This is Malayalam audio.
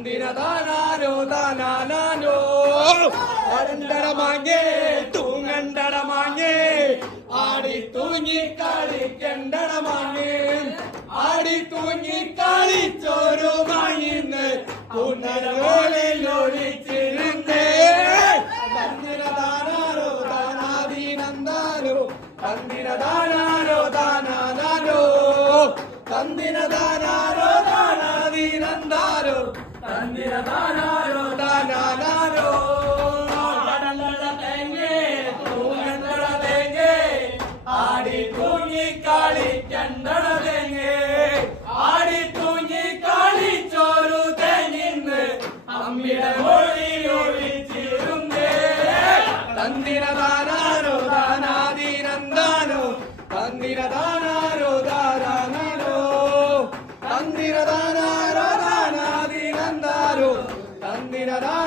തന്തിരതാനാരോ താനാനോ അടണ്ടട മാങ്ങേ തൂങ്ങണ്ടട മാങ്ങേ ആടി തൂങ്ങി കളിക്കണ്ടട മാങ്ങേ ആടി തൂങ്ങി കളിച്ചോരു മാങ്ങിന്ന് പുനരോളിൽ ഒളിച്ചിരുന്നേ തന്തിരതാനാരോ താനാദീനന്ദാനോ തന്തിരതാനാരോ താനാനോ തന്തിരതാനാരോ താനാദീനന്ദാനോ തന്തിരതാനാരോ താനാനോ ആടി തൂങ്ങി കളിക്കണ്ടട തേങ്ങേ ആടി തൂങ്ങി കളിച്ചോരു തേങ്ങിന്ന് അമ്മിയുടെ മൊഴിയിൽ ഒളിച്ചിരുന്നേ തന്തിരതാനാരോ താനാദീനന്ദാനോ തന്തിരതാനാരോ താനാനോ തന്തിരതാനാരോ താനാദീനന്ദാനോ തന്തിരതാ